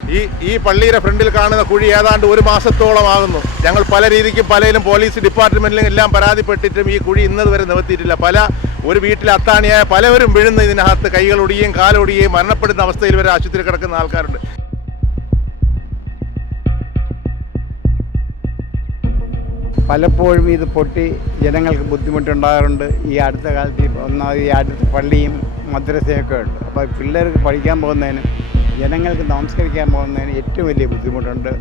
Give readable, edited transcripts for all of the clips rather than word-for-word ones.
ഈ പള്ളിയുടെ ഫ്രണ്ടിൽ കാണുന്ന കുഴി ഏതാണ്ട് ഒരു മാസത്തോളമാകുന്നു. ഞങ്ങൾ പല രീതിക്കും പലയിലും പോലീസ് ഡിപ്പാർട്ട്മെന്റിലും എല്ലാം പരാതിപ്പെട്ടിട്ടും ഈ കുഴി ഇന്നത് വരെ നിവർത്തിയിട്ടില്ല. ഒരു വീട്ടിൽ അത്താണിയായ പലവരും വീഴുന്ന ഇതിനകത്ത് കൈകളൊടിയുകയും കാലൊടിയുകയും മരണപ്പെടുന്ന അവസ്ഥയിൽ വരെ ആശുപത്രി കിടക്കുന്ന ആൾക്കാരുണ്ട്. പലപ്പോഴും ഇത് പൊട്ടി ജനങ്ങൾക്ക് ബുദ്ധിമുട്ടുണ്ടാകാറുണ്ട്. ഈ അടുത്ത കാലത്ത് ഒന്നാമത് ഈ അടുത്ത പള്ളിയും മദ്രസയൊക്കെ ഉണ്ട്. അപ്പോൾ പിള്ളേർക്ക് പഠിക്കാൻ പോകുന്നതിന് ജനങ്ങൾക്ക് നമസ്കരിക്കാൻ പോകുന്നതിന് ഏറ്റവും വലിയ ബുദ്ധിമുട്ടുണ്ട്.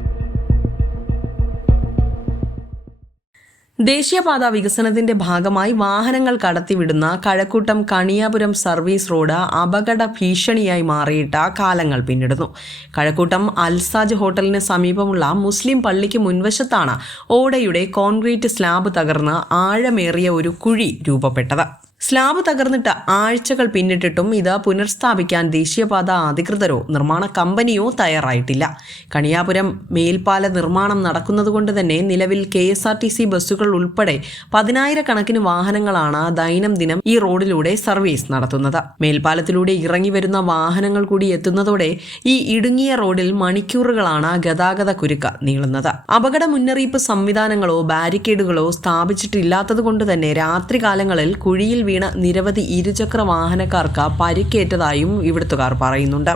ദേശീയപാത വികസനത്തിന്റെ ഭാഗമായി വാഹനങ്ങൾ കടത്തിവിടുന്ന കഴക്കൂട്ടം കണിയാപുരം സർവീസ് റോഡ് അപകട ഭീഷണിയായി മാറിയിട്ട് കാലങ്ങൾ പിന്നിടുന്നു. കഴക്കൂട്ടം അൽസാജ് ഹോട്ടലിന് സമീപമുള്ള മുസ്ലിം പള്ളിക്ക് മുൻവശത്താണ് ഓടയുടെ കോൺക്രീറ്റ് സ്ലാബ് തകർന്ന് ആഴമേറിയ ഒരു കുഴി രൂപപ്പെട്ടത്. സ്ലാബ് തകർന്നിട്ട് ആഴ്ചകൾ പിന്നിട്ടിട്ടും ഇത് പുനഃസ്ഥാപിക്കാൻ ദേശീയപാത അധികൃതരോ നിർമ്മാണ കമ്പനിയോ തയ്യാറായിട്ടില്ല. കണിയാപുരം മേൽപ്പാല നിർമ്മാണം നടക്കുന്നതുകൊണ്ട് തന്നെ നിലവിൽ KSRTC ബസ്സുകൾ ഉൾപ്പെടെ 10,000 വാഹനങ്ങളാണ് ദൈനംദിനം ഈ റോഡിലൂടെ സർവീസ് നടത്തുന്നത്. മേൽപ്പാലത്തിലൂടെ ഇറങ്ങി വരുന്ന വാഹനങ്ങൾ കൂടി എത്തുന്നതോടെ ഈ ഇടുങ്ങിയ റോഡിൽ മണിക്കൂറുകളാണ് ഗതാഗത കുരുക്ക് നീളുന്നത്. അപകട മുന്നറിയിപ്പ് സംവിധാനങ്ങളോ ബാരിക്കേഡുകളോ സ്ഥാപിച്ചിട്ടില്ലാത്തതുകൊണ്ട് തന്നെ രാത്രികാലങ്ങളിൽ കുഴിയിൽ വീണ നിരവധി ഇരുചക്ര വാഹനക്കാർക്ക് പരിക്കേറ്റതായും ഇവിടുത്തുകാർ പറയുന്നുണ്ട്.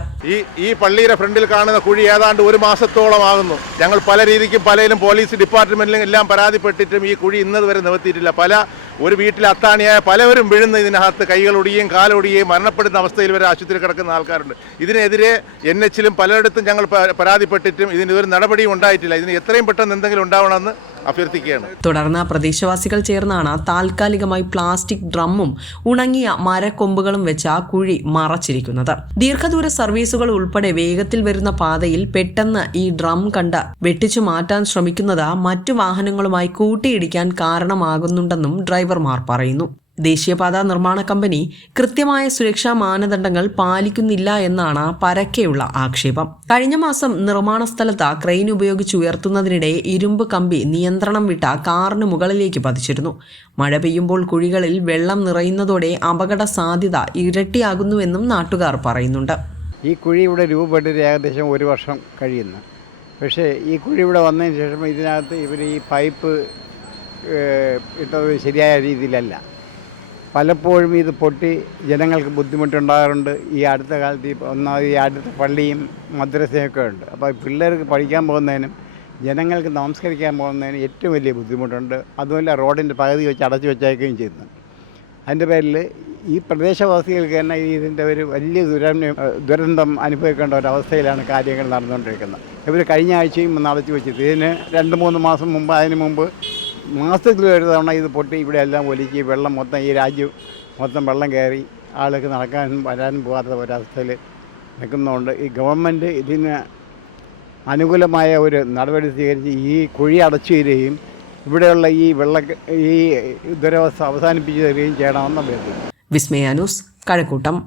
ഈ പള്ളിയുടെ ഫ്രണ്ടിൽ കാണുന്ന കുഴി ഏതാണ്ട് ഒരു മാസത്തോളമാകുന്നു. ഞങ്ങൾ പല രീതിക്കും പലയിലും പോലീസ് ഡിപ്പാർട്ട്മെന്റിലും എല്ലാം പരാതിപ്പെട്ടിട്ടും ഈ കുഴി ഇന്നത് വരെ നിവർത്തിയിട്ടില്ല. ഒരു വീട്ടിൽ അത്താണിയായ പലവരും വീഴുന്ന ഇതിനകത്ത് കൈകളൊടിയുകയും കാലൊടിയുകയും മരണപ്പെടുന്ന അവസ്ഥയിൽ വരെ ആശുപത്രി കിടക്കുന്ന ആൾക്കാരുണ്ട്. ഇതിനെതിരെ NHലും പലയിടത്തും ഞങ്ങൾ പരാതിപ്പെട്ടിട്ടും ഇതിനൊരു നടപടിയും ഉണ്ടായിട്ടില്ല. ഇതിന് എത്രയും പെട്ടെന്ന് എന്തെങ്കിലും ഉണ്ടാവണമെന്ന് അഭ്യർത്ഥിക്കുകയാണ്. തുടർന്ന് പ്രദേശവാസികൾ ചേർന്നാണ് താൽക്കാലികമായി പ്ലാസ്റ്റിക് ഡ്രമ്മും ഉണങ്ങിയ മരക്കൊമ്പുകളും വെച്ച് ആ കുഴി മറച്ചിരിക്കുന്നത്. ദീർഘദൂര സർവീസുകൾ ഉൾപ്പെടെ വേഗത്തിൽ വരുന്ന പാതയിൽ പെട്ടെന്ന് ഈ ഡ്രം കണ്ട് വെട്ടിച്ചു മാറ്റാൻ ശ്രമിക്കുന്നത് മറ്റു വാഹനങ്ങളുമായി കൂട്ടിയിടിക്കാൻ കാരണമാകുന്നുണ്ടെന്നും ഡ്രൈവർമാർ പറയുന്നു. ദേശീയപാത നിർമ്മാണ കമ്പനി കൃത്യമായ സുരക്ഷാ മാനദണ്ഡങ്ങൾ പാലിക്കുന്നില്ല എന്നാണ് പരക്കെയുള്ള ആക്ഷേപം. കഴിഞ്ഞ മാസം നിർമ്മാണ സ്ഥലത്ത് ക്രെയിൻ ഉപയോഗിച്ച് ഉയർത്തുന്നതിനിടെ ഇരുമ്പ് കമ്പി നിയന്ത്രണം വിട്ട കാറിന് മുകളിലേക്ക് പതിച്ചിരുന്നു. മഴ പെയ്യുമ്പോൾ കുഴികളിൽ വെള്ളം നിറയുന്നതോടെ അപകട സാധ്യത ഇരട്ടിയാകുന്നുവെന്നും നാട്ടുകാർ പറയുന്നുണ്ട്. ഈ കുഴി ഇവിടെ രൂപപ്പെട്ടിട്ട് ഏകദേശം 1 വർഷം കഴിയുന്നു. പക്ഷേ ഈ കുഴി ഇവിടെ വന്നതിന് ശേഷം ഇതിനകത്ത് ഇവർ ഈ പൈപ്പ് ഇട്ടത് ശരിയായ രീതിയിലല്ല. പലപ്പോഴും ഇത് പൊട്ടി ജനങ്ങൾക്ക് ബുദ്ധിമുട്ടുണ്ടാകാറുണ്ട്. ഈ അടുത്ത കാലത്ത് ഒന്നാമത് ഈ അടുത്ത പള്ളിയും മദ്രസയൊക്കെ ഉണ്ട്. അപ്പോൾ പിള്ളേർക്ക് പഠിക്കാൻ പോകുന്നതിനും ജനങ്ങൾക്ക് നമസ്കരിക്കാൻ പോകുന്നതിന് ഏറ്റവും വലിയ ബുദ്ധിമുട്ടുണ്ട്. അതുമല്ല റോഡിൻ്റെ പകുതി വെച്ച് അടച്ചു വെച്ചേക്കുകയും ചെയ്യുന്നു. അതിൻ്റെ പേരിൽ ഈ പ്രദേശവാസികൾക്ക് തന്നെ ഇതിൻ്റെ ഒരു വലിയ ദുരന്തം അനുഭവിക്കേണ്ട ഒരവസ്ഥയിലാണ് കാര്യങ്ങൾ നടന്നുകൊണ്ടിരിക്കുന്നത്. ഇവർ കഴിഞ്ഞ ആഴ്ചയും അടച്ചു വെച്ചിട്ട് ഇതിന് 2-3 മാസം മുമ്പ് അതിന് മുമ്പ് മാസത്തിൽ ഒരു തവണ ഇത് പൊട്ടി ഇവിടെ എല്ലാം ഒലിച്ച് വെള്ളം മൊത്തം ഈ രാജ്യം മൊത്തം വെള്ളം കയറി ആൾക്ക് നടക്കാനും വരാനും പോകാത്ത ഒരവസ്ഥയിൽ നിൽക്കുന്നതുകൊണ്ട് ഈ ഗവൺമെൻറ് ഇതിന് അനുകൂലമായ ഒരു നടപടി സ്വീകരിച്ച് ഈ കുഴി അടച്ചു തരികയും ഇവിടെയുള്ള ഈ ദുരവസ്ഥ അവസാനിപ്പിച്ചു തരികയും ചെയ്യണമെന്ന് അഭ്യർത്ഥിക്കുന്നു. വിസ്മയ ന്യൂസ്, കഴക്കൂട്ടം.